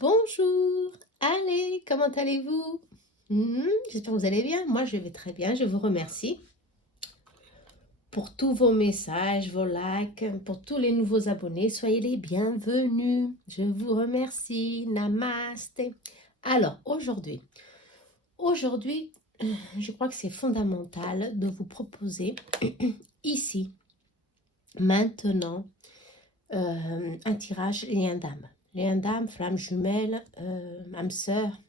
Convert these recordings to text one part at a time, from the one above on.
Bonjour, allez, comment allez-vous? J'espère que vous allez bien. Moi, je vais très bien, je vous remercie pour tous vos messages, vos likes, pour tous les nouveaux abonnés. Soyez les bienvenus. Je vous remercie. Namaste. Alors, aujourd'hui, je crois que c'est fondamental de vous proposer ici, maintenant, un tirage lien d'âme. Lien d'âme, flamme jumelle, âme sœur,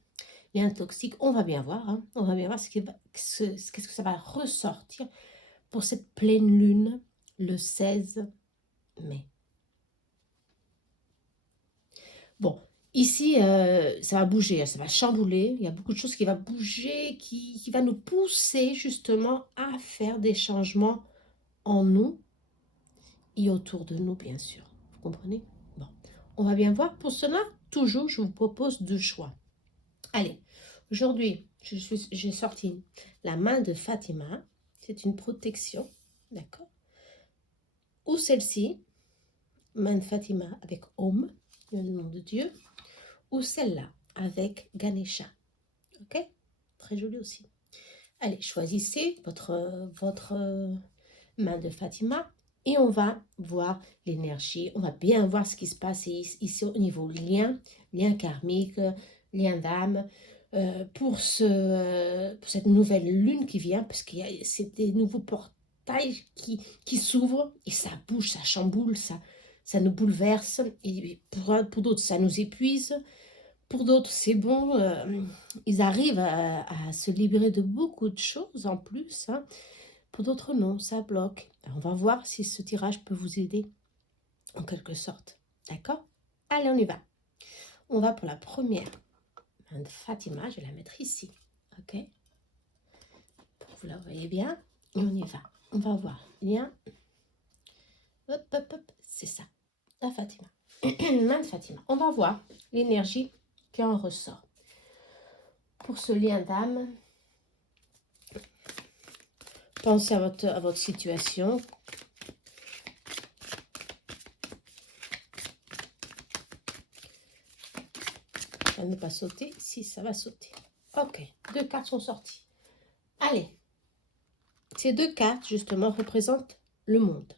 lien toxique, on va bien voir, hein. On va bien voir qu'est-ce que ça va ressortir pour cette pleine lune le 16 mai. Bon, ici, ça va bouger, hein, ça va chambouler, il y a beaucoup de choses qui vont bouger, qui va nous pousser justement à faire des changements en nous et autour de nous, bien sûr. Vous comprenez? Bon, on va bien voir. Pour cela, toujours, je vous propose deux choix. Allez, aujourd'hui, j'ai sorti la main de Fatima. C'est une protection, d'accord? Ou celle-ci, main de Fatima avec Om, le nom de Dieu. Ou celle-là, avec Ganesha. Ok? Très joli aussi. Allez, choisissez votre main de Fatima et on va voir l'énergie. On va bien voir ce qui se passe ici au niveau lien karmique, lien d'âme. Pour cette nouvelle lune qui vient, parce c'est des nouveaux portails qui s'ouvrent et ça bouge, ça chamboule, ça nous bouleverse. Et pour d'autres, ça nous épuise. Pour d'autres, c'est bon, ils arrivent à se libérer de beaucoup de choses en plus, hein. Pour d'autres, non, ça bloque. Alors, on va voir si ce tirage peut vous aider en quelque sorte. D'accord? Allez, on y va. On va pour la première main de Fatima. Je vais la mettre ici. Ok? Vous la voyez bien? Et on y va. On va voir. Lien. Hop, hop, hop. C'est ça. La Fatima. Main de Fatima. On va voir l'énergie qui en ressort. Pour ce lien d'âme, pensez à votre situation. Ça ne va pas sauter. Si, ça va sauter. Ok, deux cartes sont sorties. Allez, ces deux cartes, justement, représentent le monde.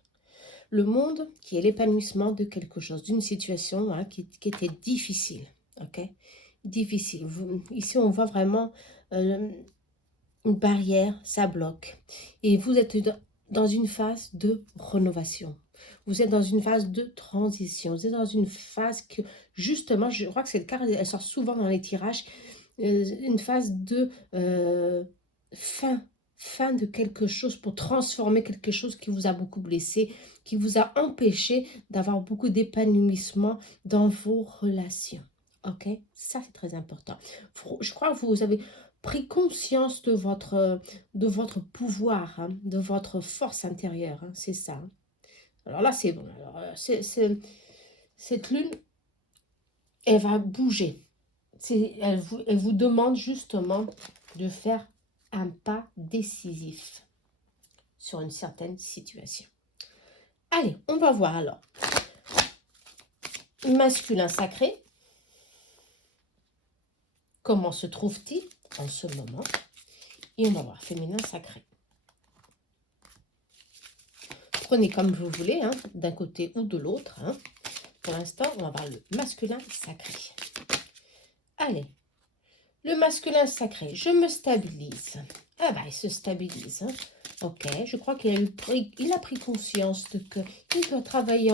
Le monde qui est l'épanouissement de quelque chose, d'une situation, hein, qui était difficile. Ok, difficile. Ici, on voit vraiment une barrière, ça bloque. Et vous êtes dans une phase de rénovation. Vous êtes dans une phase de transition. Vous êtes dans une phase que, justement, je crois que c'est le cas, elle sort souvent dans les tirages, une phase de fin de quelque chose pour transformer quelque chose qui vous a beaucoup blessé, qui vous a empêché d'avoir beaucoup d'épanouissement dans vos relations. Ok, ça c'est très important. Je crois que vous avez pris conscience de votre pouvoir, hein, de votre force intérieure, hein, c'est ça. Hein. Alors là, c'est bon. Alors, cette lune, elle va bouger. Elle vous demande justement de faire un pas décisif sur une certaine situation. Allez, on va voir alors. Masculin sacré, comment se trouve-t-il en ce moment? Et on va voir féminin sacré. Prenez comme vous voulez, hein, d'un côté ou de l'autre. Hein. Pour l'instant, on va voir le masculin sacré. Allez, le masculin sacré, je me stabilise. Ah bah, il se stabilise. Hein. Ok, je crois il a pris conscience de qu'il doit travailler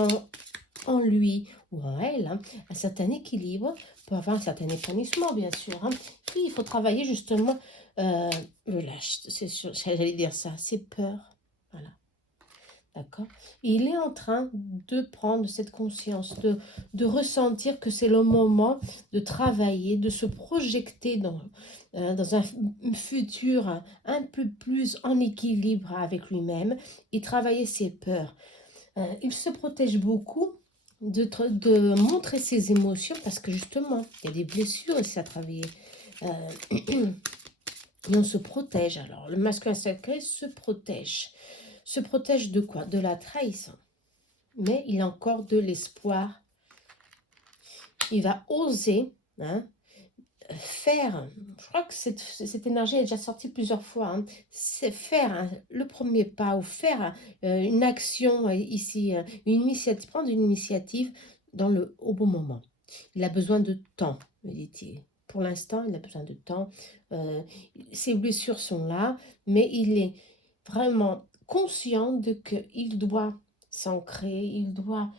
en lui ou en elle, hein, un certain équilibre pour avoir un certain épanouissement, bien sûr. Hein. Et il faut travailler justement, j'allais dire ça, ses peurs. Voilà. D'accord? Il est en train de prendre cette conscience, de ressentir que c'est le moment de travailler, de se projeter dans un futur un peu plus en équilibre avec lui-même et travailler ses peurs. Il se protège beaucoup de montrer ses émotions parce que justement, il y a des blessures aussi à travailler. Et on se protège. Alors, le masculin sacré se protège. Se protège de quoi? De la trahison. Mais il a encore de l'espoir. Il va oser hein. Faire, je crois que cette énergie est déjà sortie plusieurs fois, hein. C'est faire, le premier pas ou faire, une action, ici, une initiative, prendre une initiative au bon moment. Il a besoin de temps, me dit-il. Pour l'instant, il a besoin de temps. Heu, Ses blessures sont là, mais il est vraiment conscient de qu'il doit s'ancrer, il doit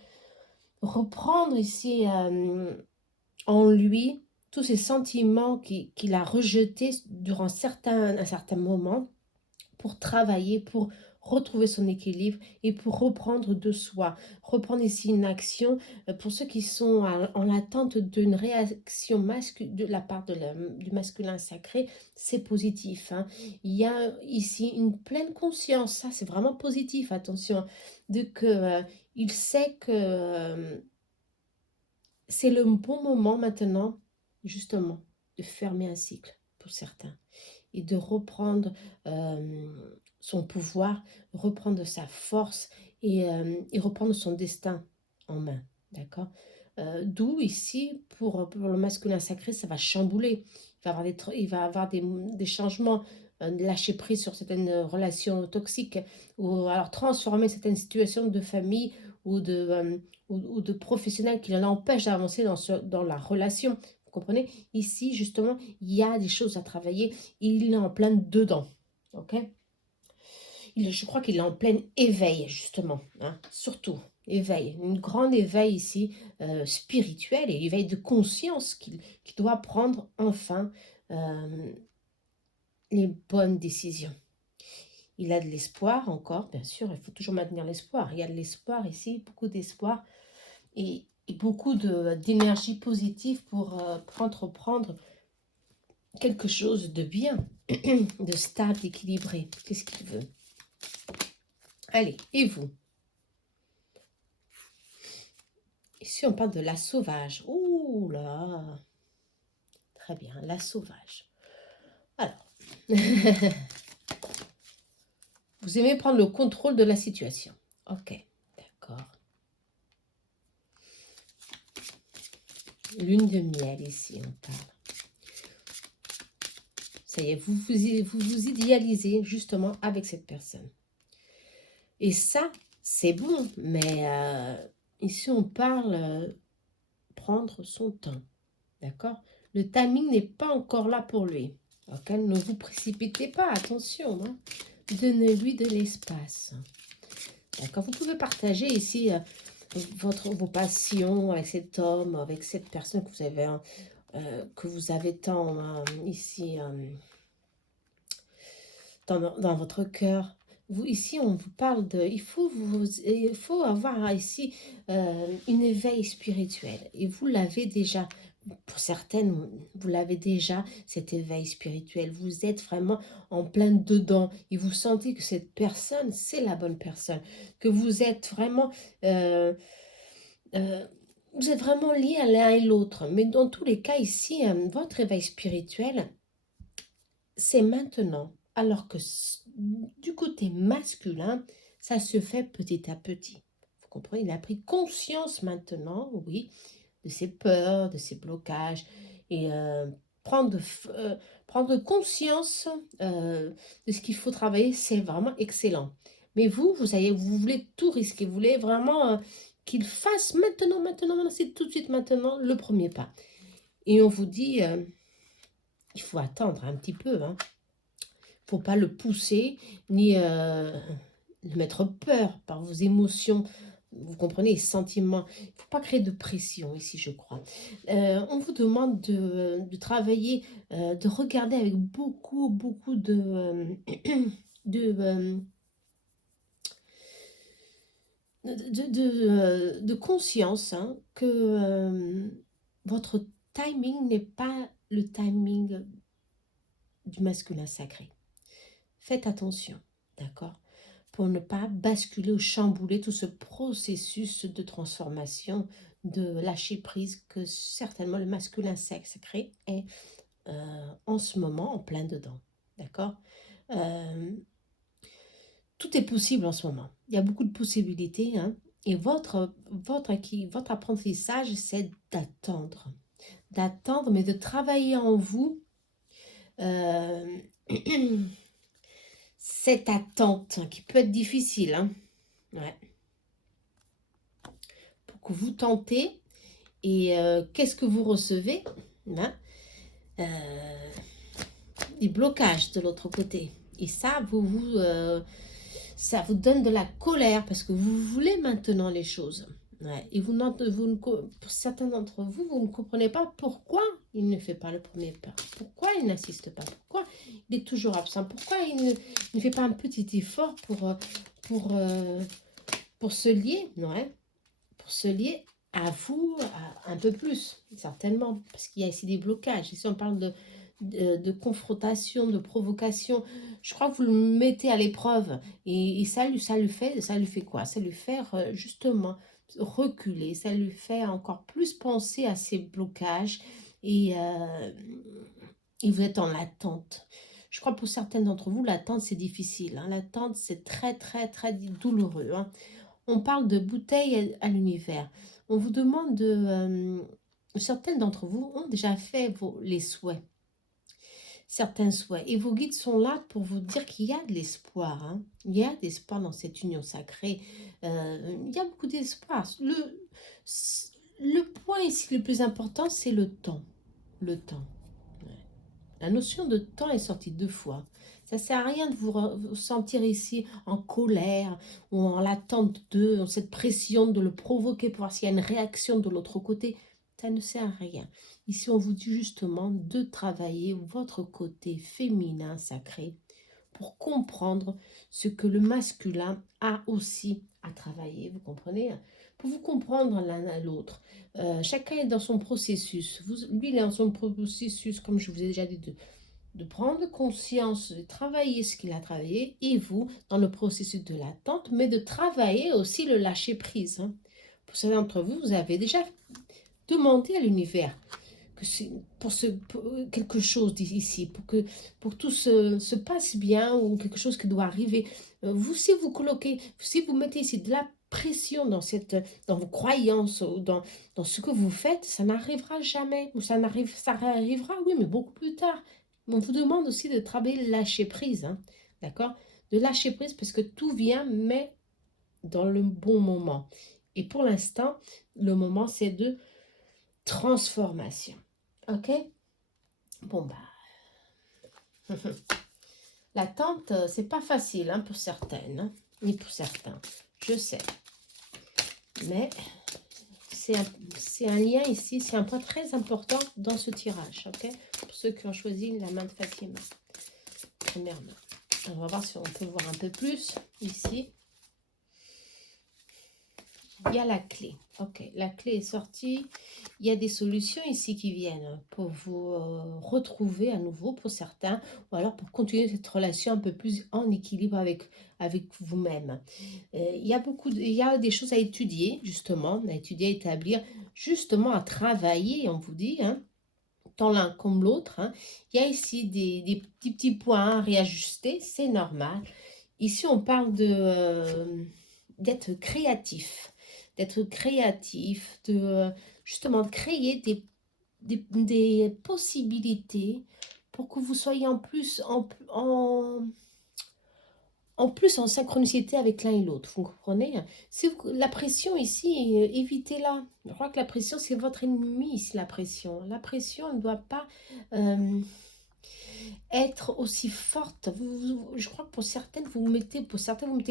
reprendre ici, en lui, tous ces sentiments qu'il a rejetés durant un certain moment pour travailler, pour retrouver son équilibre et pour reprendre de soi. Reprendre ici une action, pour ceux qui sont en attente d'une réaction de la part du masculin sacré, c'est positif, hein. Il y a ici une pleine conscience, ça c'est vraiment positif, attention, de que il sait que c'est le bon moment maintenant, justement, de fermer un cycle pour certains et de reprendre son pouvoir, reprendre sa force et reprendre son destin en main. D'accord. D'où ici, pour le masculin sacré, ça va chambouler. Il va avoir des changements, lâcher prise sur certaines relations toxiques, ou alors transformer certaines situations de famille ou ou de professionnels qui l'empêchent d'avancer dans la relation. Vous comprenez? Ici, justement, il y a des choses à travailler. Il est en plein dedans. Ok. Je crois qu'il est en plein éveil, justement, hein, surtout. Éveil, une grande éveil ici, spirituel et éveil de conscience qu'il doit prendre enfin euh, les bonnes décisions. Il a de l'espoir encore, bien sûr, il faut toujours maintenir l'espoir. Il y a de l'espoir ici, beaucoup d'espoir et beaucoup d'énergie positive pour entreprendre quelque chose de bien, de stable, d'équilibré. Qu'est-ce qu'il veut? Allez, et vous? Ici, on parle de la sauvage. Ouh là! Très bien, la sauvage. Alors, vous aimez prendre le contrôle de la situation. Ok, d'accord. Lune de miel, ici, on parle. Ça y est, vous idéalisez justement avec cette personne. Et ça, c'est bon, mais ici, on parle prendre son temps. D'accord. Le timing n'est pas encore là pour lui. Ok, ne vous précipitez pas, attention, hein. Donnez-lui de l'espace. D'accord. Vous pouvez partager ici vos passions avec cet homme, avec cette personne que vous avez tant ici dans votre cœur. Ici, on vous parle de... il faut avoir ici une éveil spirituel. Et vous l'avez déjà. Pour certaines, vous l'avez déjà, cet éveil spirituel. Vous êtes vraiment en plein dedans. Et vous sentez que cette personne, c'est la bonne personne. Que vous êtes vraiment... euh, vous êtes vraiment liés à l'un et l'autre. Mais dans tous les cas, ici, votre éveil spirituel, c'est maintenant, alors que du côté masculin, ça se fait petit à petit. Vous comprenez? Il a pris conscience maintenant, oui, de ses peurs, de ses blocages, et prendre, prendre conscience de ce qu'il faut travailler, c'est vraiment excellent. Mais vous voulez tout risquer, vous voulez vraiment qu'il fasse maintenant, c'est tout de suite maintenant le premier pas. Et on vous dit, il faut attendre un petit peu, hein. Faut pas le pousser, ni le mettre peur par vos émotions. Vous comprenez, les sentiments. Il ne faut pas créer de pression ici, je crois. On vous demande de travailler, de regarder avec beaucoup de, euh, de conscience, hein, que votre timing n'est pas le timing du masculin sacré. Faites attention, d'accord? Pour ne pas basculer ou chambouler tout ce processus de transformation, de lâcher prise que certainement le masculin sacré est en ce moment en plein dedans, d'accord? Euh, Tout est possible en ce moment. Il y a beaucoup de possibilités, hein? Et votre apprentissage, c'est d'attendre. d'attendre, mais de travailler en vous euh, cette attente qui peut être difficile, hein. Ouais. Pour que vous tentez, et qu'est-ce que vous recevez? Ben, euh, des blocages de l'autre côté. Et ça, ça vous donne de la colère parce que vous voulez maintenant les choses. Ouais. Et pour certains d'entre vous, vous ne comprenez pas pourquoi il ne fait pas le premier pas. Pourquoi il n'insiste pas. Pourquoi il est toujours absent. Pourquoi il ne fait pas un petit effort pour, euh, pour se lier. Ouais. Pour se lier à vous un peu plus, certainement. Parce qu'il y a ici des blocages. Ici, on parle de confrontation, de provocation. Je crois que vous le mettez à l'épreuve et ça lui fait quoi? Ça lui fait justement reculer, ça lui fait encore plus penser à ses blocages et vous êtes en attente. Je crois pour certains d'entre vous, l'attente c'est difficile, hein. L'attente c'est très très très douloureux, hein. On parle de bouteille à l'univers. On vous demande certains d'entre vous ont déjà fait les souhaits, certains souhaits. Et vos guides sont là pour vous dire qu'il y a de l'espoir, hein. Il y a de l'espoir dans cette union sacrée. Il y a beaucoup d'espoir. Le point ici le plus important, c'est le temps. Le temps. Ouais. La notion de temps est sortie 2 fois. Ça ne sert à rien de vous sentir ici en colère ou en l'attente de cette pression de le provoquer pour voir s'il y a une réaction de l'autre côté. Ça ne sert à rien. Ici, on vous dit justement de travailler votre côté féminin sacré pour comprendre ce que le masculin a aussi à travailler, vous comprenez? Pour vous comprendre l'un à l'autre. Chacun est dans son processus. Lui, il est dans son processus, comme je vous ai déjà dit, de prendre conscience, de travailler ce qu'il a travaillé, et vous, dans le processus de l'attente, mais de travailler aussi le lâcher-prise, hein. Pour certains d'entre vous, vous avez déjà demandé à l'univers que pour quelque chose ici, pour tout se passe bien, ou quelque chose qui doit arriver. Vous, si vous mettez ici de la pression dans vos croyances, ou dans ce que vous faites, ça n'arrivera jamais. Ou ça arrivera, oui, mais beaucoup plus tard. On vous demande aussi de travailler le lâcher prise, hein, d'accord? De lâcher prise parce que tout vient, mais dans le bon moment. Et pour l'instant, le moment, c'est de transformation. Ok? Bon, bah, l'attente, c'est pas facile, hein, pour certaines, hein, ni pour certains. Je sais. Mais c'est un lien ici, c'est un point très important dans ce tirage. Ok? Pour ceux qui ont choisi la main de Fatima. Première main. On va voir si on peut voir un peu plus ici. Il y a la clé. Ok, la clé est sortie. Il y a des solutions ici qui viennent pour vous retrouver à nouveau pour certains, ou alors pour continuer cette relation un peu plus en équilibre avec vous-même. Il y a des choses à étudier, justement, à étudier, à établir, justement à travailler, on vous dit, hein, tant l'un comme l'autre, hein. Il y a ici des petits points à réajuster, c'est normal. Ici, on parle d'être créatif, justement de créer des possibilités pour que vous soyez en plus en synchronicité avec l'un et l'autre, vous comprenez? La pression ici, évitez-la. Je crois que la pression, c'est votre ennemi ici, la pression. La pression ne doit pas être aussi forte. Je crois que pour certains, vous mettez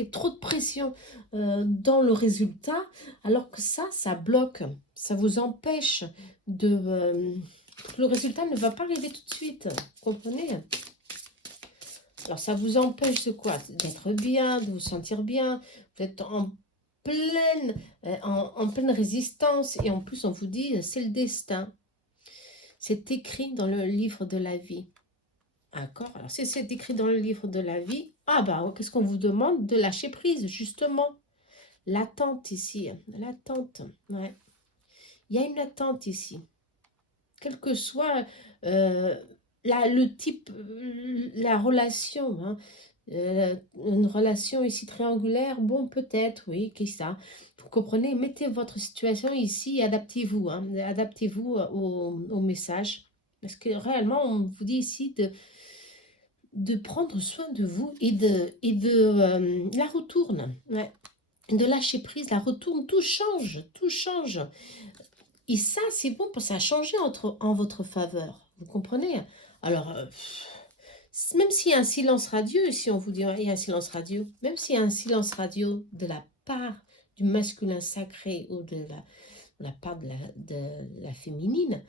trop de pression dans le résultat, alors que ça bloque, ça vous empêche le résultat ne va pas arriver tout de suite, vous comprenez? Alors ça vous empêche de quoi? D'être bien, de vous sentir bien, vous êtes en pleine résistance, et en plus on vous dit c'est le destin. C'est écrit dans le livre de la vie. D'accord? Alors, si c'est écrit dans le livre de la vie, ah bah, qu'est-ce qu'on vous demande? De lâcher prise, justement. L'attente ici, l'attente, ouais. Il y a une attente ici. Quel que soit le type, la relation, hein. Une relation ici triangulaire, bon, peut-être, oui, qui ça? Vous comprenez? Mettez votre situation ici et adaptez-vous, hein, adaptez-vous au message. Parce que réellement, on vous dit ici de prendre soin de vous et de la retourne, ouais, de lâcher prise, la retourne, tout change, tout change. Et ça, c'est bon, ça a changé en votre faveur. Vous comprenez? Alors, même s'il y a un silence radio, si on vous dit il y a un silence radio, même s'il y a un silence radio de la part du masculin sacré ou de la part de la féminine,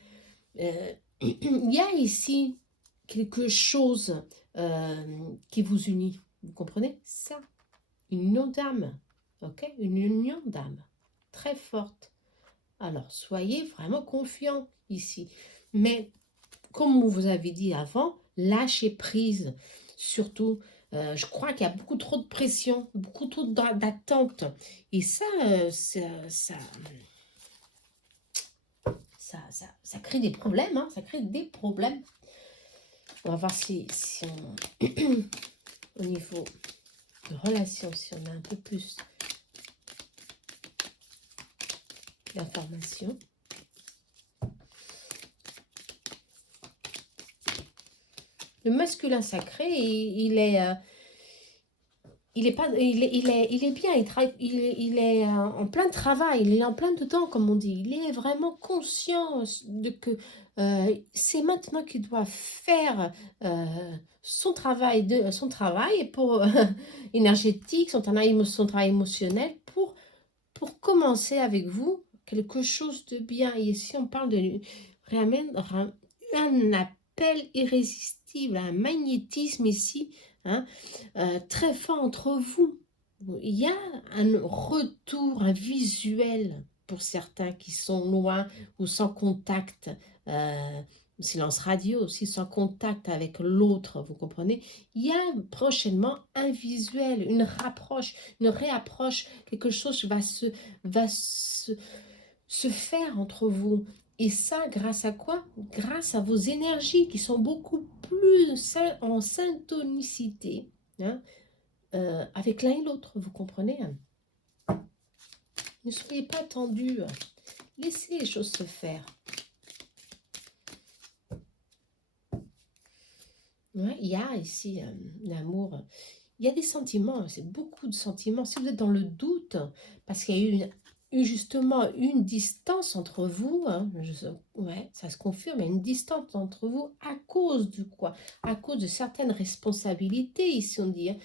il y a ici quelque chose qui vous unit. Vous comprenez? Ça, une union d'âme, ok? Une union d'âme très forte. Alors, soyez vraiment confiants ici. Mais, comme vous avez dit avant, lâchez prise. Surtout, je crois qu'il y a beaucoup trop de pression, beaucoup trop d'attente. Et ça, ça crée des problèmes. Hein, ça crée des problèmes. On va voir si on, au niveau de relation, si on a un peu plus d'informations. Le masculin sacré, il est bien, il est en plein travail, il est en plein dedans, comme on dit. Il est vraiment conscient de que c'est maintenant qu'il doit faire son travail pour énergétique, son travail émotionnel pour commencer avec vous quelque chose de bien. Et ici, on parle de un appel irrésistible, un magnétisme ici, hein, très fort entre vous. Il y a un retour, un visuel pour certains qui sont loin ou sans contact, silence radio aussi, sans contact avec l'autre, vous comprenez? Il y a prochainement un visuel, une rapproche, une réapproche, quelque chose va se faire entre vous. Et ça, grâce à quoi? Grâce à vos énergies qui sont beaucoup plus en syntonicité, hein, avec l'un et l'autre, vous comprenez? Ne soyez pas tendus, laissez les choses se faire. Ouais, il y a ici l'amour, il y a des sentiments, c'est beaucoup de sentiments. Si vous êtes dans le doute, parce qu'il y a eu justement une distance entre vous, hein, ouais, ça se confirme, il y a une distance entre vous à cause de quoi? À cause de certaines responsabilités, ici on dit, hein,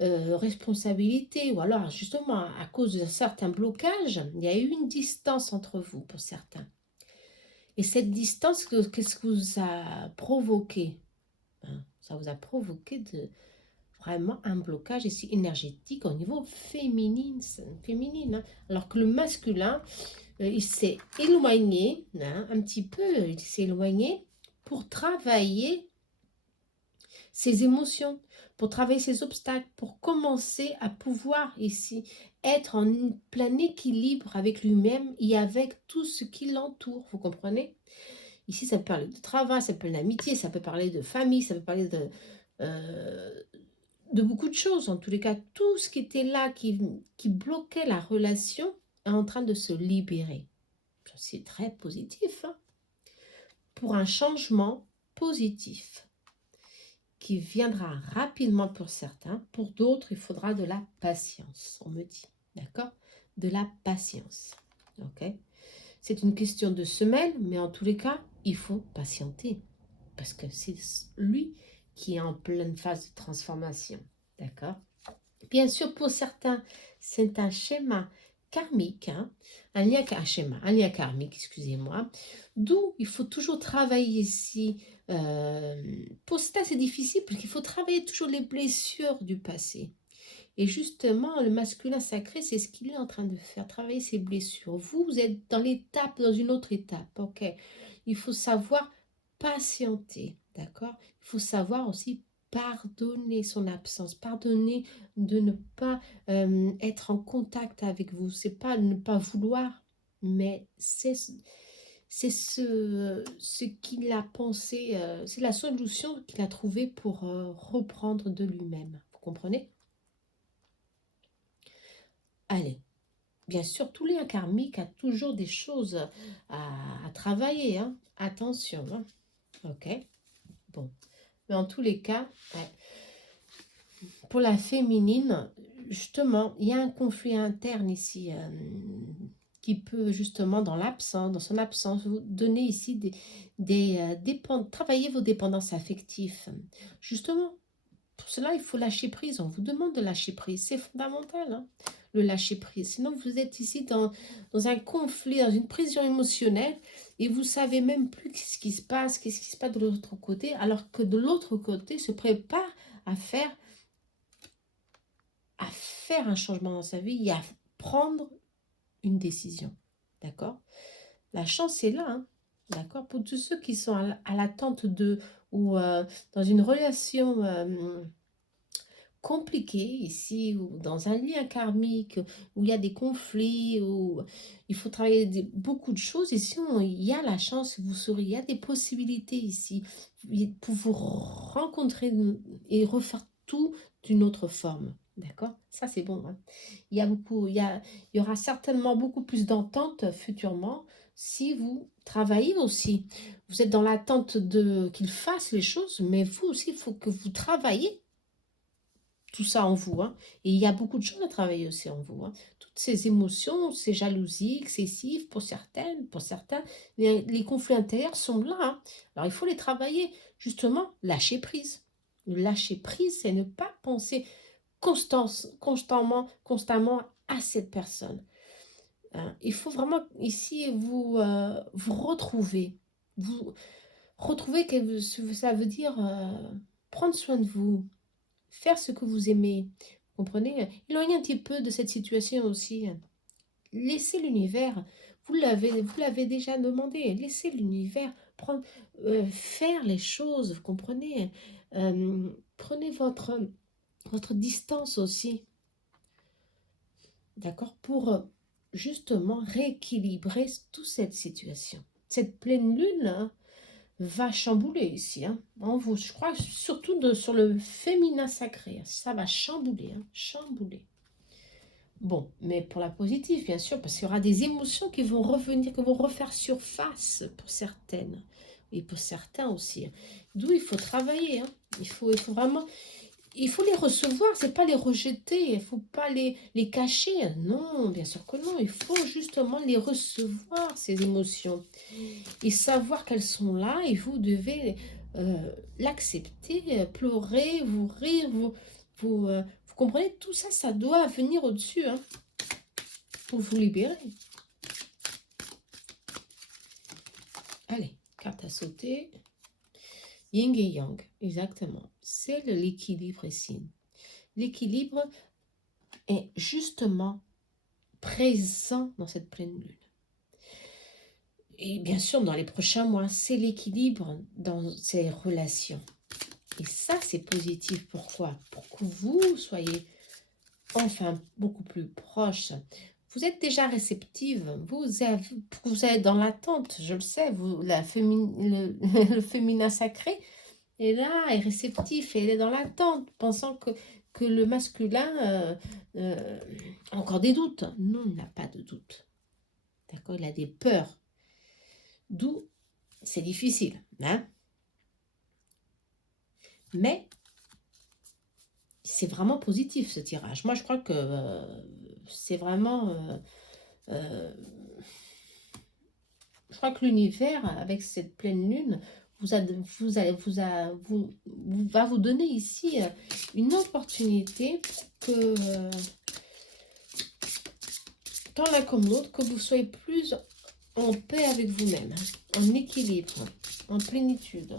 responsabilités, ou alors justement à cause de certains blocages, il y a eu une distance entre vous pour certains. Et cette distance, qu'est-ce que vous a provoqué? Hein? Ça vous a provoqué vraiment un blocage ici énergétique au niveau féminine, hein. Alors que le masculin, il s'est éloigné, hein, un petit peu, il s'est éloigné pour travailler ses émotions, pour travailler ses obstacles, pour commencer à pouvoir ici être en plein équilibre avec lui-même et avec tout ce qui l'entoure, vous comprenez? Ici, ça peut parler de travail, ça peut parler d'amitié, ça peut parler de famille, ça peut parler de beaucoup de choses. En tous les cas, tout ce qui était là, qui bloquait la relation, est en train de se libérer. C'est très positif, hein, pour un changement positif qui viendra rapidement pour certains. Pour d'autres, il faudra de la patience, on me dit. D'accord? De la patience. Ok? C'est une question de semaines, mais en tous les cas, il faut patienter. Parce que c'est lui qui est en pleine phase de transformation. D'accord? Bien sûr, pour certains, c'est un schéma karmique, hein, un lien karmique, excusez-moi, d'où il faut toujours travailler ici. Pour certains, c'est difficile parce qu'il faut travailler toujours les blessures du passé. Et justement, le masculin sacré, c'est ce qu'il est en train de faire, travailler ses blessures. Vous êtes dans une autre étape, ok? Il faut savoir patienter, d'accord? Il faut savoir aussi pardonner son absence, pardonner de ne pas être en contact avec vous. C'est pas ne pas vouloir, mais c'est ce qu'il a pensé, c'est la solution qu'il a trouvée pour reprendre de lui-même. Vous comprenez? Allez, bien sûr, tous les liens karmiques a toujours des choses à travailler, hein. Attention, hein. Ok, bon. Mais en tous les cas, ouais, pour la féminine, justement, il y a un conflit interne ici qui peut justement, dans son absence, vous donner ici travailler vos dépendances affectives. Justement, pour cela, il faut lâcher prise. On vous demande de lâcher prise. C'est fondamental, hein, le lâcher prise. Sinon, vous êtes ici dans un conflit, dans une prison émotionnelle et vous savez même plus qu'est-ce qui se passe de l'autre côté, alors que de l'autre côté se prépare à faire un changement dans sa vie et à prendre une décision. D'accord? La chance est là, hein. D'accord? Pour tous ceux qui sont à l'attente de ou dans une relation compliqué ici, ou dans un lien karmique, où il y a des conflits, où il faut travailler beaucoup de choses, ici il y a la chance, vous saurez, il y a des possibilités ici, pour vous rencontrer et refaire tout d'une autre forme. D'accord? Ça c'est bon, hein. Il y a beaucoup, il y aura certainement beaucoup plus d'entente futurement si vous travaillez aussi. Vous êtes dans l'attente qu'il fasse les choses, mais vous aussi, il faut que vous travaillez tout ça en vous, hein. Et il y a beaucoup de choses à travailler aussi en vous, hein. Toutes ces émotions, ces jalousies excessives pour certaines, pour certains, les conflits intérieurs sont là, hein. Alors il faut les travailler, justement, lâcher prise. Lâcher prise, c'est ne pas penser constamment à cette personne, hein. Il faut vraiment ici vous retrouver. Vous retrouver, ça veut dire prendre soin de vous, faire ce que vous aimez, comprenez? Éloignez un petit peu de cette situation aussi. Laissez l'univers, vous l'avez déjà demandé, laissez l'univers prendre, faire les choses, vous comprenez? Prenez votre distance aussi, d'accord? Pour justement rééquilibrer toute cette situation. Cette pleine lune, hein, va chambouler ici, hein, en vous. Je crois surtout sur le féminin sacré. Ça va chambouler, hein, chambouler. Bon, mais pour la positive, bien sûr, parce qu'il y aura des émotions qui vont revenir, qui vont refaire surface pour certaines. Et pour certains aussi, hein. D'où il faut travailler, hein. Il faut vraiment... Il faut les recevoir, c'est pas les rejeter, il faut pas les cacher. Non, bien sûr que non. Il faut justement les recevoir, ces émotions, et savoir qu'elles sont là, et vous devez l'accepter, pleurer, vous rire, vous comprenez, tout ça, ça doit venir au-dessus, hein, pour vous libérer. Allez, carte à sauter. Yin et Yang, exactement. C'est l'équilibre ici. L'équilibre est justement présent dans cette pleine lune. Et bien sûr, dans les prochains mois, c'est l'équilibre dans ces relations. Et ça, c'est positif. Pourquoi? Pour que vous soyez enfin beaucoup plus proches. Vous êtes déjà réceptive. Vous êtes dans l'attente, je le sais. Le féminin sacré est là, est réceptif, et il est dans l'attente, pensant que le masculin a encore des doutes. Non, il n'a pas de doute. D'accord? Il a des peurs. D'où c'est difficile, hein? Mais c'est vraiment positif ce tirage. Moi, je crois que c'est vraiment... je crois que l'univers, avec cette pleine lune, va vous donner ici une opportunité que, tant l'un comme l'autre, que vous soyez plus en paix avec vous-même, hein, en équilibre, en plénitude.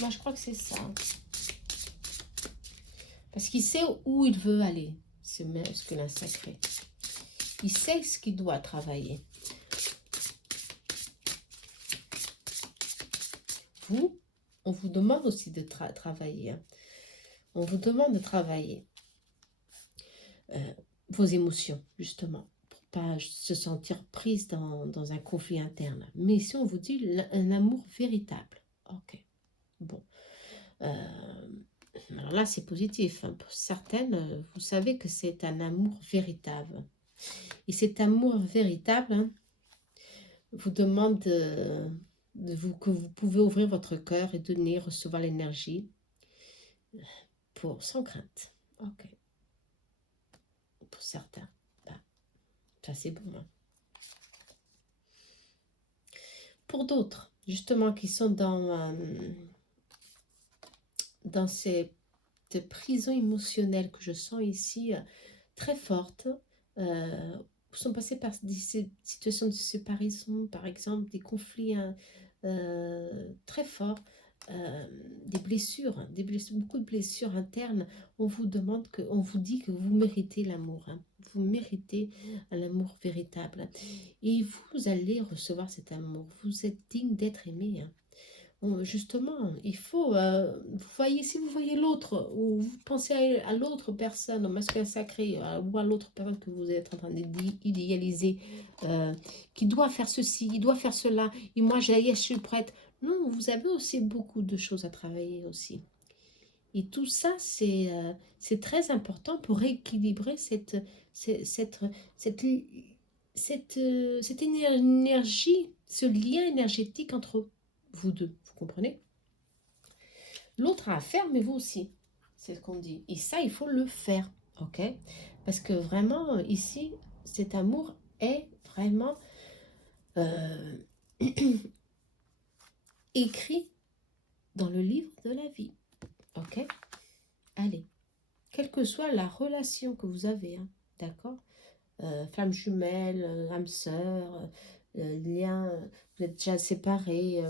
Moi, je crois que c'est ça. Parce qu'il sait où il veut aller, ce masculin sacré. Il sait ce qu'il doit travailler. Vous, on vous demande aussi de travailler, hein. On vous demande de travailler vos émotions, justement, pour pas se sentir prise dans un conflit interne. Mais si on vous dit un amour véritable, ok, bon. Alors là, c'est positif, hein. Pour certaines, vous savez que c'est un amour véritable. Et cet amour véritable, hein, vous demande que vous pouvez ouvrir votre cœur et donner, recevoir l'énergie sans crainte. Ok, pour certains. Bah, ça c'est bon, hein. Pour d'autres, justement, qui sont dans cette prison émotionnelle que je sens ici, très forte, sont passés par des situations de séparation, par exemple, des conflits, hein, très forts, des blessures, beaucoup de blessures internes. On vous demande on vous dit que vous méritez l'amour, hein. Vous méritez un amour véritable. Et vous allez recevoir cet amour. Vous êtes digne d'être aimé, hein. Justement, il faut, vous voyez, si vous voyez l'autre, ou vous pensez à l'autre personne, au masculin sacré, ou à l'autre personne que vous êtes en train d'idéaliser, qui doit faire ceci, il doit faire cela, et moi, je suis prête. Non, vous avez aussi beaucoup de choses à travailler aussi. Et tout ça, c'est très important pour rééquilibrer cette énergie, ce lien énergétique entre vous deux. Vous comprenez? L'autre a à faire, mais vous aussi. C'est ce qu'on dit. Et ça, il faut le faire. Ok? Parce que vraiment, ici, cet amour est vraiment euh, écrit dans le livre de la vie. Ok? Allez. Quelle que soit la relation que vous avez, hein, d'accord, flamme jumelle, âme sœur, lien, vous êtes déjà séparés,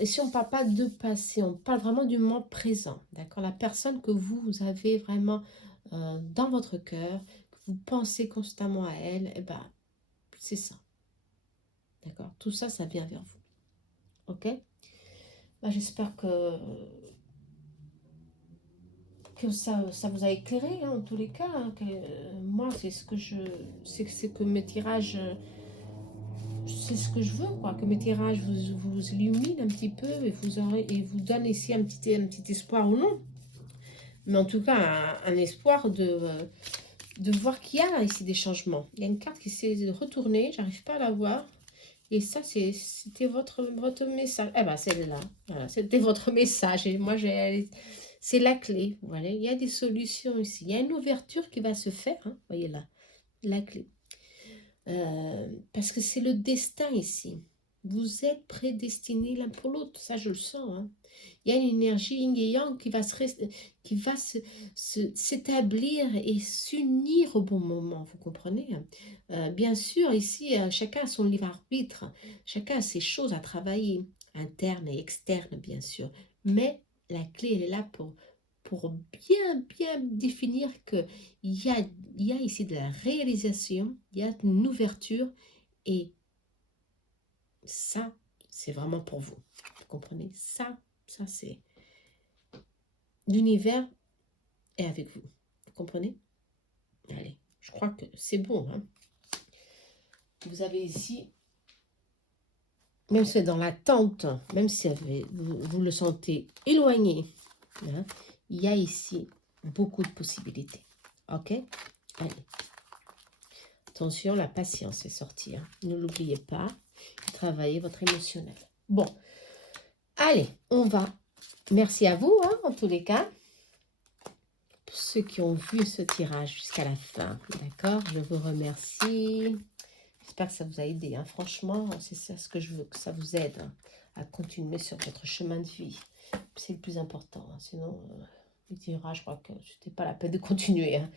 et si on ne parle pas de passé, on parle vraiment du moment présent, d'accord, la personne que vous avez vraiment dans votre cœur, que vous pensez constamment à elle, et ben, c'est ça, d'accord, tout ça, ça vient vers vous, ok. Ben, j'espère que ça vous a éclairé, hein, en tous les cas, hein, que, moi c'est ce que c'est que mes tirages, c'est ce que je veux, quoi, que mes tirages vous illuminent un petit peu et vous donnent ici un petit espoir ou non, mais en tout cas un espoir de voir qu'il y a ici des changements. Il y a une carte qui s'est retournée, j'arrive pas à la voir, et ça c'était votre message. Eh ben celle-là, voilà, c'était votre message, et moi c'est la clé, voilà, il y a des solutions ici, il y a une ouverture qui va se faire, hein, voyez là, la clé. Parce que c'est le destin ici. Vous êtes prédestinés l'un pour l'autre, ça je le sens, hein. Il y a une énergie yin et yang qui va s'établir et s'unir au bon moment, vous comprenez, hein. Bien sûr, ici, chacun a son libre arbitre, chacun a ses choses à travailler, internes et externes, bien sûr. Mais la clé, elle est là pour bien définir que il y a, il y a ici de la réalisation, il y a une ouverture, et ça, c'est vraiment pour vous. Vous comprenez? Ça c'est... L'univers est avec vous. Vous comprenez? Allez, je crois que c'est bon, hein. Vous avez ici, même si c'est dans l'attente, même si vous le sentez éloigné, hein, il y a ici beaucoup de possibilités. Ok? Allez. Attention, la patience est sortie, hein. Ne l'oubliez pas. Travaillez votre émotionnel. Bon, allez, on va. Merci à vous, hein, en tous les cas. Pour ceux qui ont vu ce tirage jusqu'à la fin, d'accord? Je vous remercie. J'espère que ça vous a aidé, hein. Franchement, c'est ça ce que je veux, que ça vous aide, hein, à continuer sur votre chemin de vie. C'est le plus important, hein. Sinon, les tirages, je crois que c'était pas la peine de continuer, hein.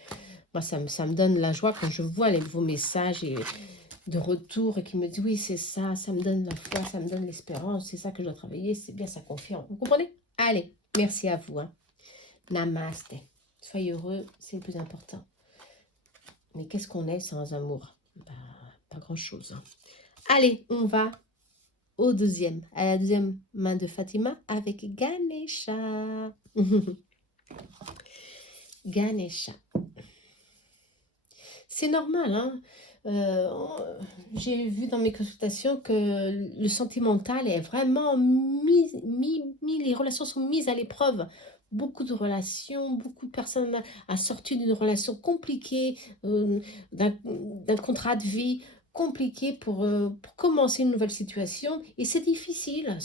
Moi, ça me donne la joie quand je vois vos messages et de retour et qui me dit oui, c'est ça, ça me donne la foi, ça me donne l'espérance, c'est ça que je dois travailler, c'est bien, ça confirme. Vous comprenez? Allez, merci à vous, hein. Namaste. Soyez heureux, c'est le plus important. Mais qu'est-ce qu'on est sans amour? Bah, pas grand-chose, hein. Allez, on va à la deuxième main de Fatima avec Ganesha. Ganesha. C'est normal, hein. J'ai vu dans mes consultations que le sentimental est vraiment les relations sont mises à l'épreuve beaucoup de relations, beaucoup de personnes à sortir d'une relation compliquée, d'un contrat de vie compliqué pour commencer une nouvelle situation. Et c'est difficile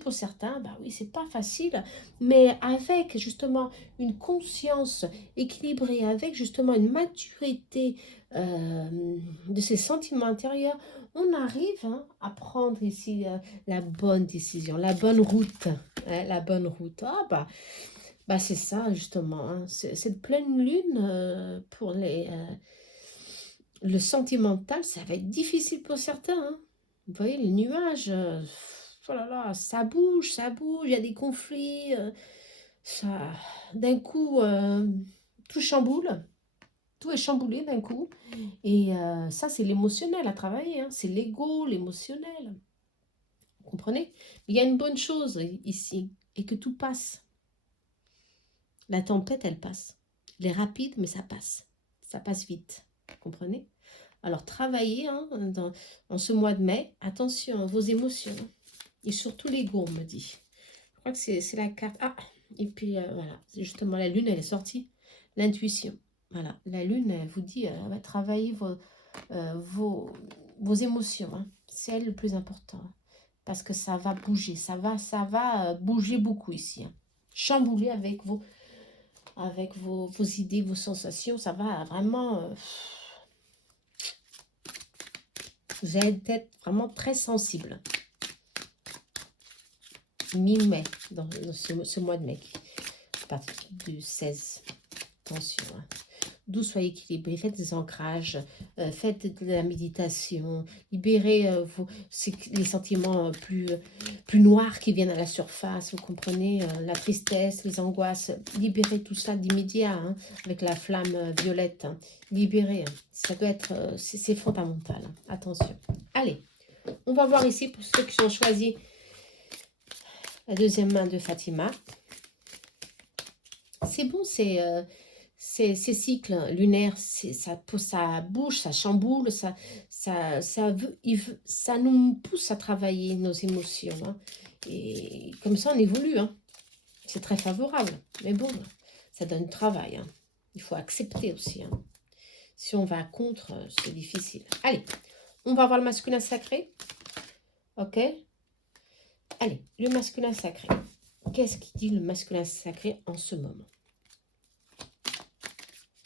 pour certains, bah oui, c'est pas facile, mais avec justement une conscience équilibrée, avec justement une maturité de ses sentiments intérieurs, on arrive hein, à prendre ici la bonne décision, la bonne route. Hein, la bonne route. Ah bah c'est ça justement. Hein. Cette pleine lune pour le sentimental, ça va être difficile pour certains. Hein. Vous voyez les nuages, oh là là, ça bouge, il y a des conflits, ça, d'un coup, tout chamboule, tout est chamboulé d'un coup. Et ça, c'est l'émotionnel à travailler. Hein. C'est l'ego, l'émotionnel. Vous comprenez? Il y a une bonne chose ici, et que tout passe. La tempête, elle passe. Elle est rapide, mais ça passe. Ça passe vite. Vous comprenez? Alors, travaillez hein, en ce mois de mai. Attention à vos émotions. Et surtout l'ego, on me dit. Je crois que c'est la carte. Ah, et puis voilà. Justement, la lune, elle est sortie. L'intuition. Voilà. La lune, elle vous dit, travaillez vos émotions. Hein. C'est elle le plus important. Hein, parce que ça va bouger. Ça va bouger beaucoup ici. Hein. Chambouler avec vos idées, vos sensations, ça va vraiment... vous allez être vraiment très sensible. Mi-mai, dans ce mois de mai, à partir du 16. Attention, hein. D'où soyez équilibré, faites des ancrages, faites de la méditation, libérez les sentiments plus noirs qui viennent à la surface, vous comprenez, la tristesse, les angoisses, libérez tout ça d'immédiat, hein, avec la flamme violette, hein, libérez, hein. Ça doit être, c'est fondamental, hein. Attention. Allez, on va voir ici pour ceux qui ont choisi la deuxième main de Fatima. C'est bon, ces cycles lunaires, ça bouge, ça chamboule, ça nous pousse à travailler nos émotions. Hein. Et comme ça, on évolue. Hein. C'est très favorable. Mais bon, ça donne du travail. Hein. Il faut accepter aussi. Hein. Si on va contre, c'est difficile. Allez, on va voir le masculin sacré. Ok? Allez, le masculin sacré. Qu'est-ce qu'il dit le masculin sacré en ce moment?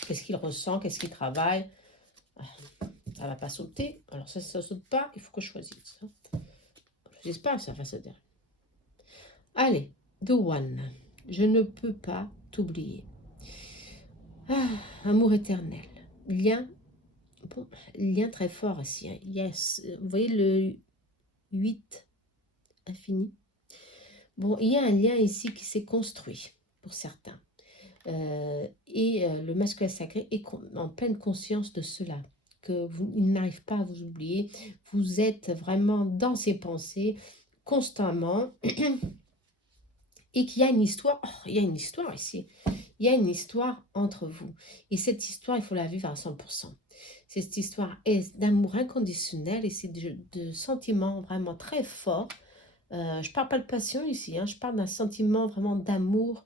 Qu'est-ce qu'il ressent? Qu'est-ce qu'il travaille? Ça ne va pas sauter. Alors ça ne saute pas, il faut que je choisisse. Je ne choisisse pas, ça va sauter. Allez, The One. Je ne peux pas t'oublier. Ah, amour éternel. Lien, bon, lien très fort ici. Hein. Yes. Vous voyez le 8 infini. Bon, il y a un lien ici qui s'est construit pour certains. Le masculin sacré est en pleine conscience de cela, il n'arrive pas à vous oublier, vous êtes vraiment dans ses pensées constamment, et qu'il y a une histoire, il y a une histoire ici, il y a une histoire entre vous, et cette histoire, il faut la vivre à 100%. Cette histoire est d'amour inconditionnel, et c'est de sentiments vraiment très forts. Je ne parle pas de passion ici, hein, je parle d'un sentiment vraiment d'amour.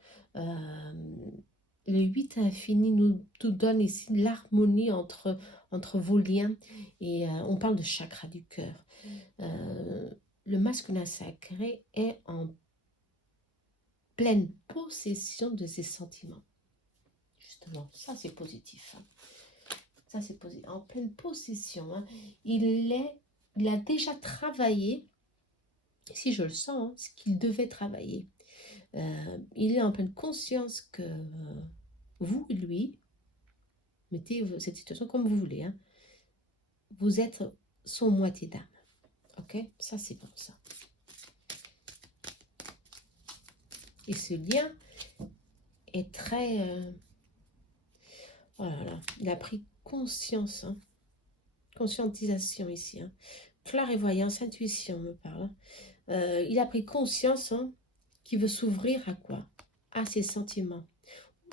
Le 8 infini nous donne ici l'harmonie entre vos liens, et on parle de chakra du cœur. Le masculin sacré est en pleine possession de ses sentiments. Justement, ça c'est positif. Hein. Ça c'est positif. En pleine possession. Hein. Il a déjà travaillé, si je le sens, hein, ce qu'il devait travailler. Il est en pleine conscience que vous, lui, mettez cette situation comme vous voulez, hein, vous êtes son moitié d'âme. Ok? Ça, c'est bon, ça. Et ce lien est très... oh là là, il a pris conscience, hein, conscientisation ici. Hein, clairvoyance, intuition, on me parle. Il a pris conscience hein, qu'il veut s'ouvrir à quoi? À ses sentiments.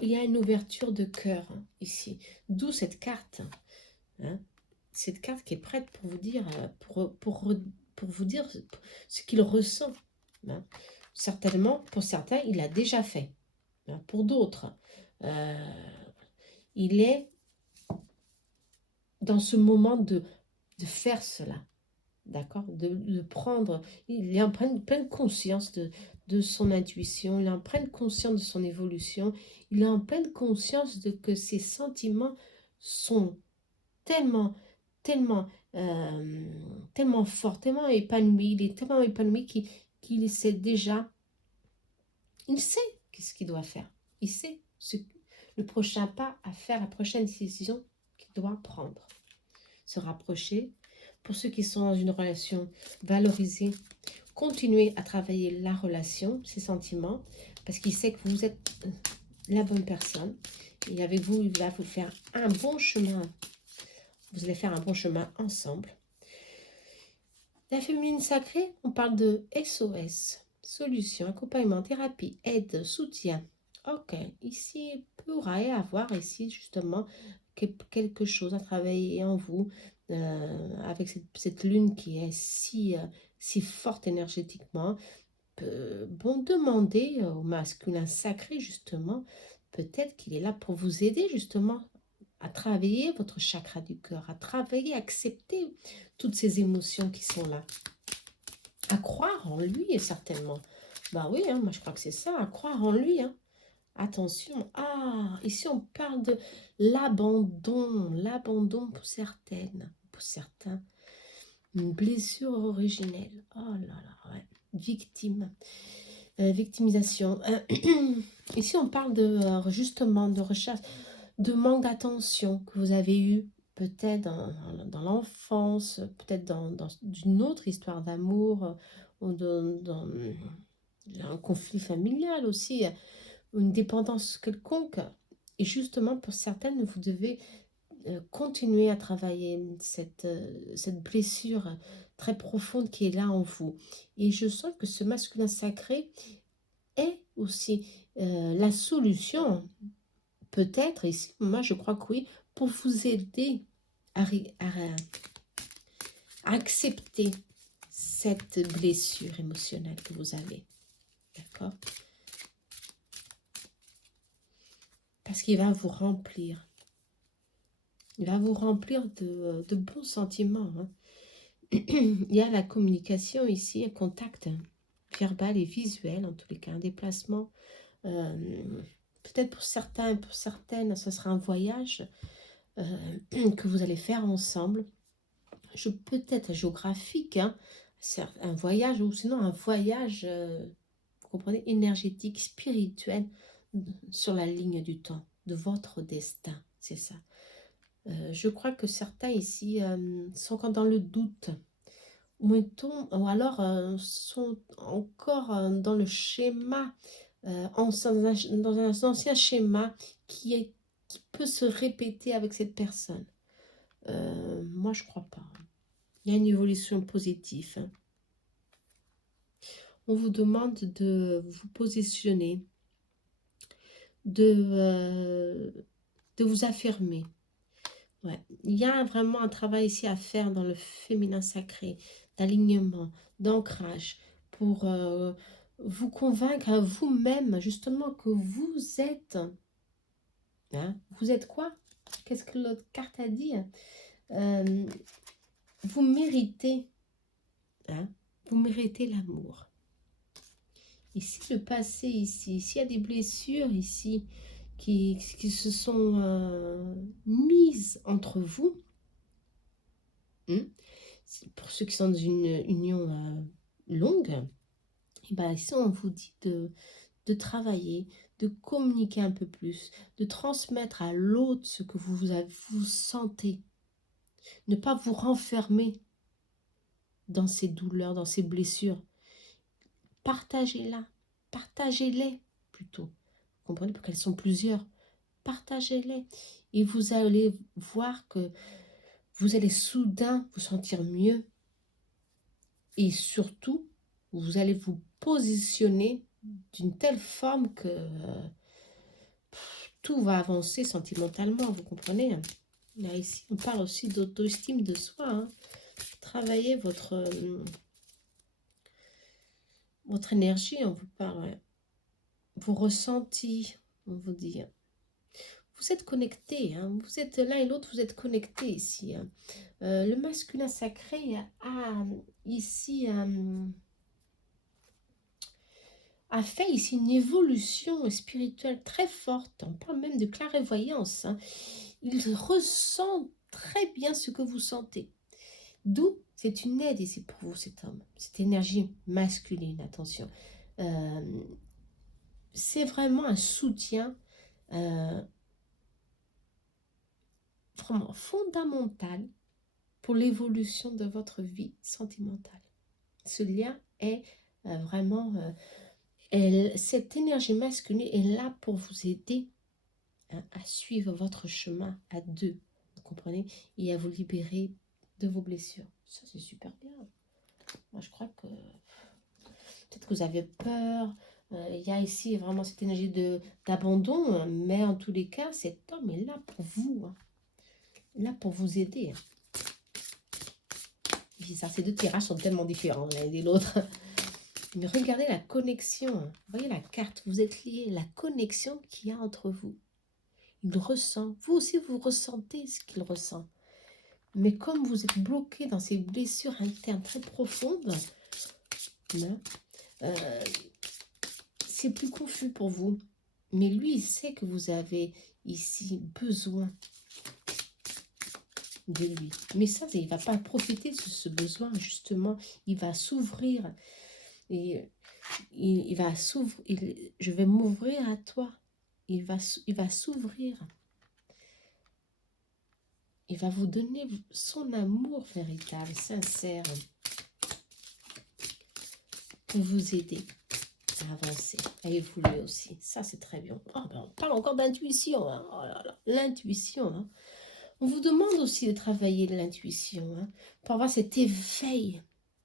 Il y a une ouverture de cœur hein, ici. D'où cette carte. Hein, cette carte qui est prête pour vous dire, pour vous dire ce qu'il ressent. Hein. Certainement, pour certains, il l'a déjà fait. hein, pour d'autres. Euh, il est dans ce moment de faire cela. D'accord? De prendre, il est en pleine conscience de son intuition, il est en pleine conscience de son évolution, il est en pleine conscience de que ses sentiments sont tellement, tellement, tellement forts, tellement épanouis, il est tellement épanoui qu'il sait déjà, il sait qu'est-ce qu'il doit faire, il sait le prochain pas à faire, la prochaine décision qu'il doit prendre. Se rapprocher. Pour ceux qui sont dans une relation, valoriser, continuer à travailler la relation, ses sentiments, parce qu'il sait que vous êtes la bonne personne. Et avec vous, il va vous faire un bon chemin. Vous allez faire un bon chemin ensemble. La féminine sacrée, on parle de SOS, solution, accompagnement, thérapie, aide, soutien. Ok, ici, il pourrait y avoir ici justement quelque chose à travailler en vous avec cette lune qui est si forte énergétiquement. Bon, demandez au masculin sacré justement, peut-être qu'il est là pour vous aider justement à travailler votre chakra du cœur, à travailler, à accepter toutes ces émotions qui sont là, à croire en lui certainement. Bah oui, hein, moi je crois que c'est ça, à croire en lui. Hein. Attention, ici on parle de l'abandon pour certains, une blessure originelle. Oh là là, ouais. Victimisation. Ici on parle de justement de recherche, de manque d'attention que vous avez eu peut-être dans l'enfance, peut-être dans une autre histoire d'amour, ou dans un conflit familial aussi, une dépendance quelconque. Et justement, pour certaines, vous devez continuer à travailler cette blessure très profonde qui est là en vous. Et je sens que ce masculin sacré est aussi la solution, peut-être, ici, moi je crois que oui, pour vous aider à accepter cette blessure émotionnelle que vous avez. D'accord? Parce qu'il va vous remplir. Il va vous remplir de bons sentiments. Hein. Il y a la communication ici, un contact verbal et visuel, en tous les cas, un déplacement. Peut-être pour certains et pour certaines, ce sera un voyage que vous allez faire ensemble. Peut-être géographique, hein, un voyage ou sinon un voyage, vous comprenez, énergétique, spirituel, sur la ligne du temps, de votre destin, c'est ça. Je crois que certains ici sont encore dans le doute, ou alors sont encore dans le schéma, dans un ancien schéma qui peut se répéter avec cette personne. Moi, je crois pas. Il y a une évolution positive. Hein. On vous demande de vous positionner, de vous affirmer. Ouais. Il y a vraiment un travail ici à faire dans le féminin sacré, d'alignement, d'ancrage, pour vous convaincre à vous-même, justement, que vous êtes... Hein, vous êtes quoi? Qu'est-ce que l'autre carte a dit? Vous méritez, hein, vous méritez l'amour. Ici, le passé, ici, s'il y a des blessures ici qui se sont mises entre vous, pour ceux qui sont dans une union longue, et ben ici on vous dit de travailler, de communiquer un peu plus, de transmettre à l'autre ce que vous sentez. Ne pas vous renfermer dans ces douleurs, dans ces blessures. Partagez-la, partagez-les plutôt. Vous comprenez, parce qu'elles sont plusieurs. Partagez-les et vous allez voir que vous allez soudain vous sentir mieux et surtout, vous allez vous positionner d'une telle forme que tout va avancer sentimentalement, vous comprenez? Là, ici, on parle aussi d'auto-estime de soi. Hein. Travaillez votre énergie, on vous parle. Ouais. vos ressentis, on vous dit. Vous êtes connectés, hein, vous êtes l'un et l'autre, vous êtes connectés ici. Hein. Le masculin sacré a ici a fait ici une évolution spirituelle très forte. On parle même de clairvoyance. Hein. Il ressent très bien ce que vous sentez. D'où c'est une aide ici pour vous, cet homme, cette énergie masculine, attention. C'est vraiment un soutien vraiment fondamental pour l'évolution de votre vie sentimentale. Ce lien est vraiment... cette énergie masculine est là pour vous aider hein, à suivre votre chemin à deux, vous comprenez, et à vous libérer de vos blessures. Ça, c'est super bien. Moi, je crois que peut-être que vous avez peur. Il y a ici vraiment cette énergie d'abandon, hein, mais en tous les cas, cet homme est là pour vous, hein, là pour vous aider. Bizarre, ces deux tirages sont tellement différents l'un et l'autre. Mais regardez la connexion. Vous voyez la carte, vous êtes liés, la connexion qu'il y a entre vous. Il ressent, vous aussi vous ressentez ce qu'il ressent. Mais comme vous êtes bloqué dans ces blessures internes très profondes, hein, c'est plus confus pour vous. Mais lui, il sait que vous avez ici besoin de lui. Mais ça, il ne va pas profiter de ce besoin, justement. Il va s'ouvrir. Et il va s'ouvrir. Je vais m'ouvrir à toi. Il va s'ouvrir. Il va vous donner son amour véritable, sincère, pour vous aider à avancer, à évoluer aussi. Ça, c'est très bien. Oh, ben, on parle encore d'intuition. Hein. Oh là là, l'intuition. Hein. On vous demande aussi de travailler de l'intuition hein, pour avoir cet éveil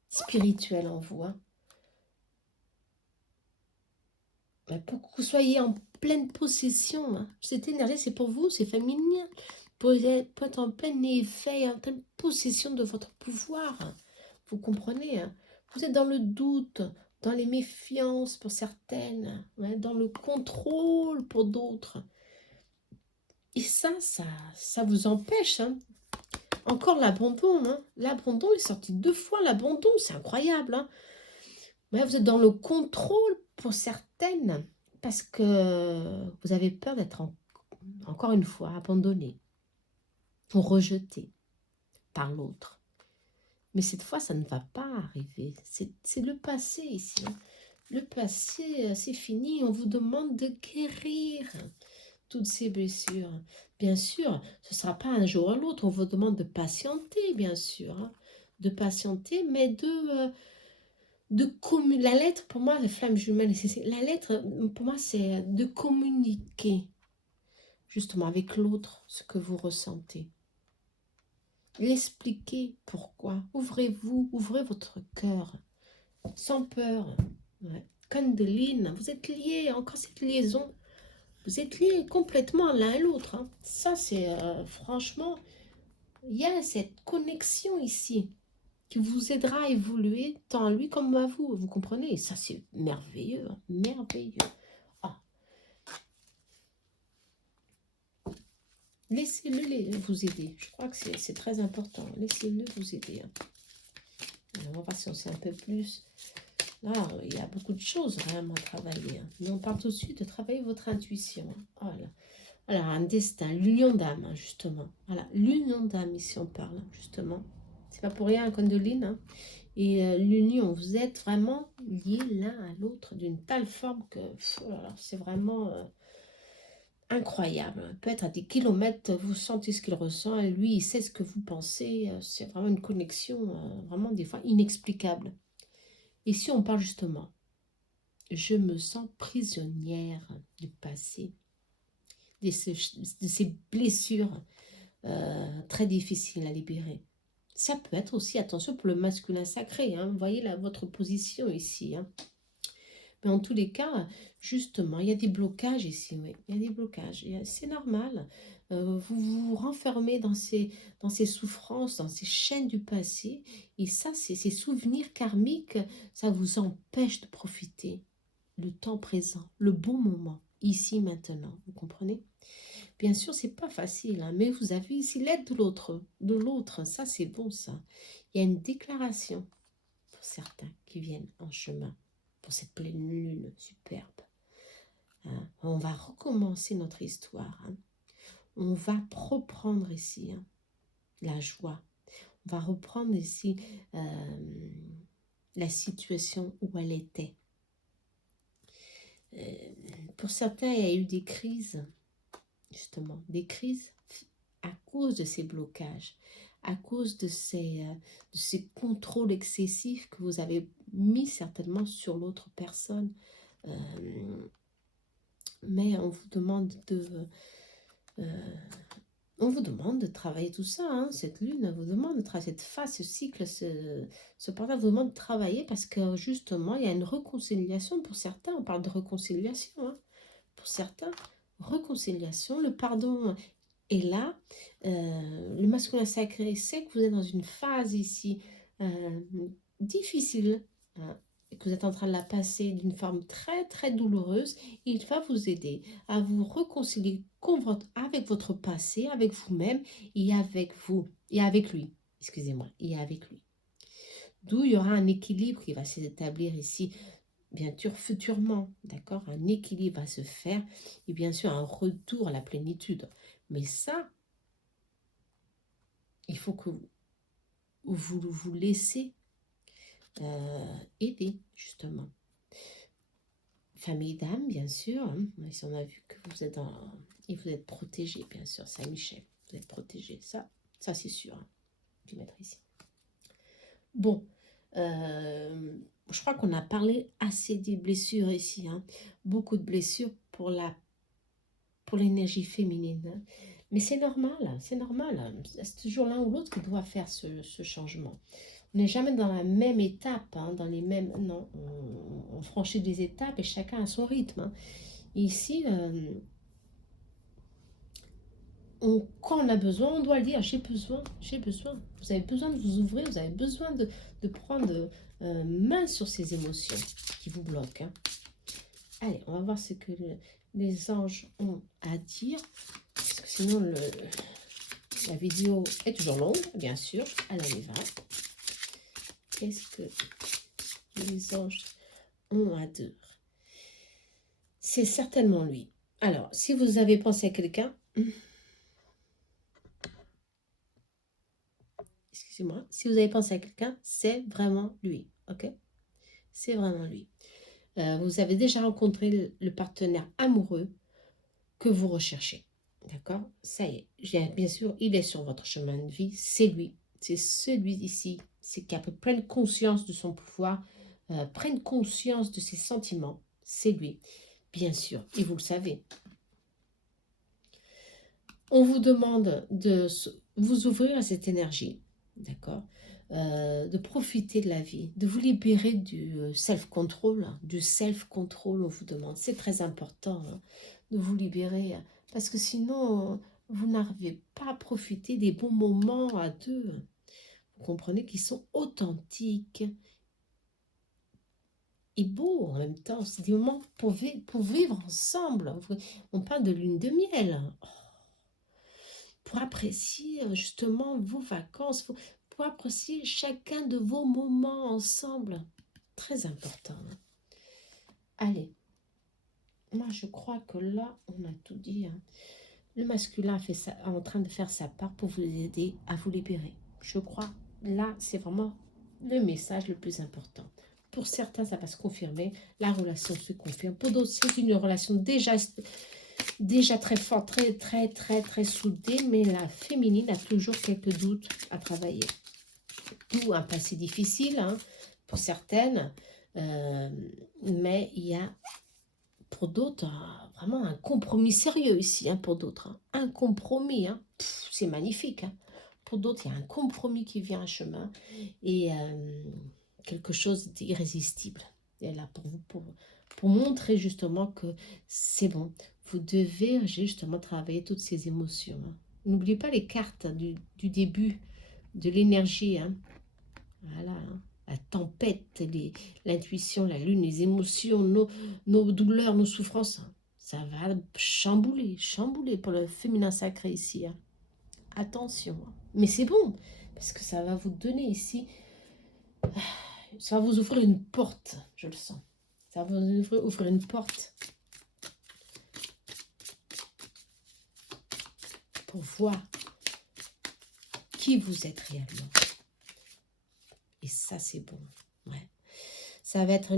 spirituel en vous. Hein. Pour que vous soyez en pleine possession. Hein. Cette énergie, c'est pour vous, c'est féminin. Pour être en plein éveil, en pleine possession de votre pouvoir. Hein. Vous comprenez hein. Vous êtes dans le doute, dans les méfiances pour certaines, hein, dans le contrôle pour d'autres. Et ça vous empêche. Hein. Encore l'abandon. Hein. L'abandon est sorti 2 fois, l'abandon, c'est incroyable. Hein. Ouais, vous êtes dans le contrôle pour certaines parce que vous avez peur d'être encore une fois abandonné ou rejeté par l'autre. Mais cette fois, ça ne va pas arriver. C'est le passé ici. Hein. Le passé, c'est fini. On vous demande de guérir toutes ces blessures. Bien sûr, ce ne sera pas un jour ou l'autre. On vous demande de patienter, bien sûr. Hein. De patienter, mais la lettre, pour moi, la flamme jumelle, la lettre, pour moi, c'est de communiquer justement avec l'autre ce que vous ressentez. L'expliquer pourquoi. Ouvrez-vous, ouvrez votre cœur, sans peur. Ouais. Candeline, vous êtes liés, encore cette liaison. Vous êtes liés complètement l'un à l'autre. Hein. Ça, c'est franchement, il y a cette connexion ici qui vous aidera à évoluer tant à lui comme à vous. Vous comprenez? Ça, c'est merveilleux. Hein, merveilleux. Ah. Laissez-le vous aider. Je crois que c'est très important. Laissez-le vous aider. Hein. Alors, on va voir si on sait un peu plus. Là, il y a beaucoup de choses vraiment à travailler. Hein. Mais on parle tout de suite de travailler votre intuition. Hein. Voilà. Alors, un destin, l'union d'âme, hein, justement. Voilà, l'union d'âme, ici on parle, justement. C'est pas pour rien un condoline. Hein. Et l'union, vous êtes vraiment liés l'un à l'autre d'une telle forme que c'est vraiment incroyable. Peut-être à des kilomètres, vous sentez ce qu'il ressent et lui, il sait ce que vous pensez. C'est vraiment une connexion, vraiment des fois inexplicable. Et si on parle justement, je me sens prisonnière du passé, de ces blessures très difficiles à libérer. Ça peut être aussi, attention, pour le masculin sacré. Hein, vous voyez là, votre position ici. Hein. Mais en tous les cas, justement, il y a des blocages ici. Oui. Il y a des blocages. C'est normal. Vous vous renfermez dans ces souffrances, dans ces chaînes du passé. Et ça, ces souvenirs karmiques, ça vous empêche de profiter le temps présent, le bon moment, ici, maintenant. Vous comprenez? Bien sûr, c'est pas facile, hein, mais vous avez ici l'aide de l'autre, ça c'est bon ça. Il y a une déclaration pour certains qui viennent en chemin pour cette pleine lune superbe. Hein. On va recommencer notre histoire. Hein. On va reprendre ici hein, la joie. On va reprendre ici la situation où elle était. Pour certains, il y a eu des crises, justement, des crises à cause de ces blocages, à cause de ces contrôles excessifs que vous avez mis certainement sur l'autre personne. Mais on vous demande de travailler tout ça, hein, cette lune vous demande de travailler cette phase, ce cycle, ce portail vous demande de travailler parce que justement, il y a une réconciliation pour certains, on parle de réconciliation, hein, pour certains, réconciliation, le pardon est là, le masculin sacré sait que vous êtes dans une phase ici difficile, hein, et que vous êtes en train de la passer d'une forme très très douloureuse, il va vous aider à vous réconcilier avec votre passé, avec vous-même et avec vous, et avec lui, excusez-moi, et avec lui. D'où il y aura un équilibre qui va s'établir ici, bien sûr futurement, d'accord? Un équilibre va se faire et bien sûr un retour à la plénitude. Mais ça, il faut que vous laissez aider, justement. Famille d'âme, bien sûr. Hein. Si on a vu que vous êtes et vous êtes protégé, bien sûr, Saint-Michel. Vous êtes protégé, ça c'est sûr. Hein. Je vais mettre ici. Bon, je crois qu'on a parlé assez des blessures ici. Hein. Beaucoup de blessures pour l'énergie féminine. Hein. Mais c'est normal, c'est normal. C'est toujours l'un ou l'autre qui doit faire ce changement. On n'est jamais dans la même étape, hein, dans les mêmes... Non, on franchit des étapes et chacun a son rythme. Hein. Et ici, quand on a besoin, on doit le dire, j'ai besoin, j'ai besoin. Vous avez besoin de vous ouvrir, vous avez besoin de prendre main sur ces émotions qui vous bloquent. Hein. Allez, on va voir ce que les anges ont à dire. Parce que sinon, la vidéo est toujours longue, bien sûr. Elle y va. Qu'est-ce que les anges ont à dire? C'est certainement lui. Alors, si vous avez pensé à quelqu'un, excusez-moi, si vous avez pensé à quelqu'un, c'est vraiment lui, ok? C'est vraiment lui. Vous avez déjà rencontré le partenaire amoureux que vous recherchez, d'accord? Ça y est, bien sûr, il est sur votre chemin de vie, c'est lui. C'est celui ici, c'est qui a pleine conscience de son pouvoir, prenne conscience de ses sentiments, c'est lui, bien sûr, et vous le savez. On vous demande de vous ouvrir à cette énergie, d'accord, de profiter de la vie, de vous libérer du self-control, on vous demande, c'est très important hein, de vous libérer, parce que sinon, vous n'arrivez pas à profiter des bons moments à deux, vous comprenez, qu'ils sont authentiques et beaux en même temps, c'est des moments pour vivre ensemble, on parle de lune de miel, pour apprécier justement vos vacances, pour apprécier chacun de vos moments ensemble. Très important. Hein. Allez, moi je crois que là, on a tout dit. Hein. Le masculin est en train de faire sa part pour vous aider à vous libérer. Je crois, là, c'est vraiment le message le plus important. Pour certains, ça va se confirmer, la relation se confirme. Pour d'autres, c'est une relation déjà très forte, très soudée, mais la féminine a toujours quelques doutes à travailler. Tout un passé difficile hein, pour certaines, mais il y a pour d'autres vraiment un compromis sérieux ici, hein, pour d'autres. Hein. Un compromis, hein. C'est magnifique. Hein. Pour d'autres, il y a un compromis qui vient à chemin et quelque chose d'irrésistible. Et là, pour vous, pour montrer justement que c'est bon. Vous devez justement travailler toutes ces émotions. Hein. N'oubliez pas les cartes du début, de l'énergie. Hein. Voilà. Hein. la tempête, l'intuition, la lune, les émotions, nos douleurs, nos souffrances. Ça va chambouler pour le féminin sacré ici. Hein. Attention. Hein. Mais c'est bon, parce que ça va vous donner ici, ça va vous ouvrir une porte, je le sens. Ça va vous ouvrir une porte pour voir qui vous êtes réellement. Et ça, c'est bon. Ouais. Ça va être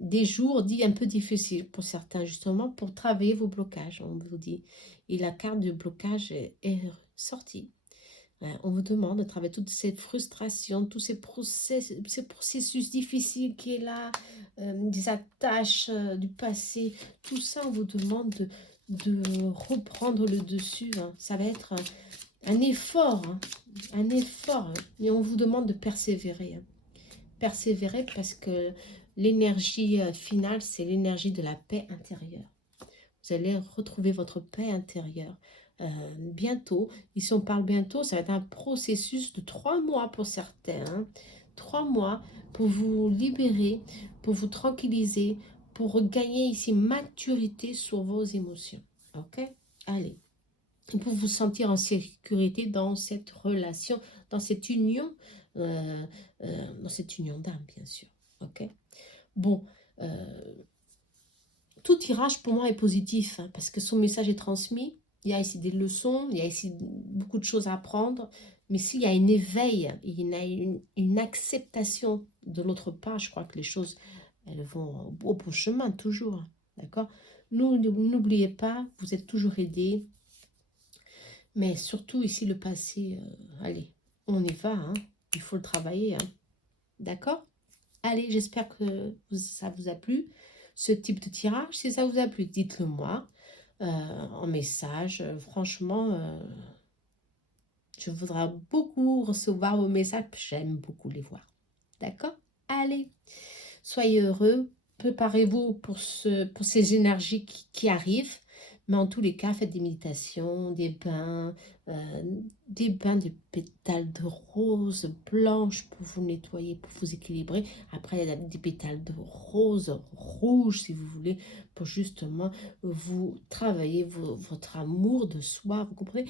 des jours dits un peu difficiles pour certains, justement, pour travailler vos blocages, on vous dit. Et la carte du blocage est sortie. On vous demande de travailler toute cette frustration, tous ces processus difficiles qui est là, des attaches du passé, tout ça, on vous demande de reprendre le dessus. Hein. Ça va être un effort, hein, un effort, hein. Et on vous demande de persévérer. Hein. Persévérer parce que l'énergie finale, c'est l'énergie de la paix intérieure. Vous allez retrouver votre paix intérieure bientôt. Ici, on parle bientôt, ça va être un processus de 3 mois pour certains. Hein. 3 mois pour vous libérer, pour vous tranquilliser, pour gagner ici maturité sur vos émotions. Ok? Allez. Pour vous sentir en sécurité dans cette relation, dans cette union d'âme, bien sûr. Ok. Bon, tout tirage pour moi est positif, hein, parce que son message est transmis. Il y a ici des leçons, il y a ici beaucoup de choses à apprendre, mais s'il y a un éveil, il y a une acceptation de l'autre part, je crois que les choses, elles vont au bon chemin, toujours. D'accord. N'oubliez pas, vous êtes toujours aidés. Mais surtout ici, le passé, allez, on y va, hein. Il faut le travailler, hein. D'accord? Allez, j'espère que ça vous a plu, ce type de tirage. Si ça vous a plu, dites-le moi en message. Franchement, je voudrais beaucoup recevoir vos messages. J'aime beaucoup les voir. D'accord? Allez, soyez heureux. Préparez-vous pour ces énergies qui arrivent. Mais en tous les cas, faites des méditations, des bains de pétales de rose blanche pour vous nettoyer, pour vous équilibrer. Après, il y a des pétales de rose rouge, si vous voulez, pour justement vous travailler votre amour de soi, vous comprenez?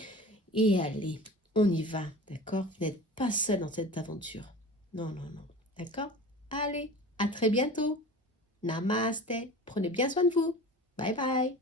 Et allez, on y va, d'accord? Vous n'êtes pas seul dans cette aventure. Non, non, non, d'accord? Allez, à très bientôt. Namaste. Prenez bien soin de vous. Bye bye.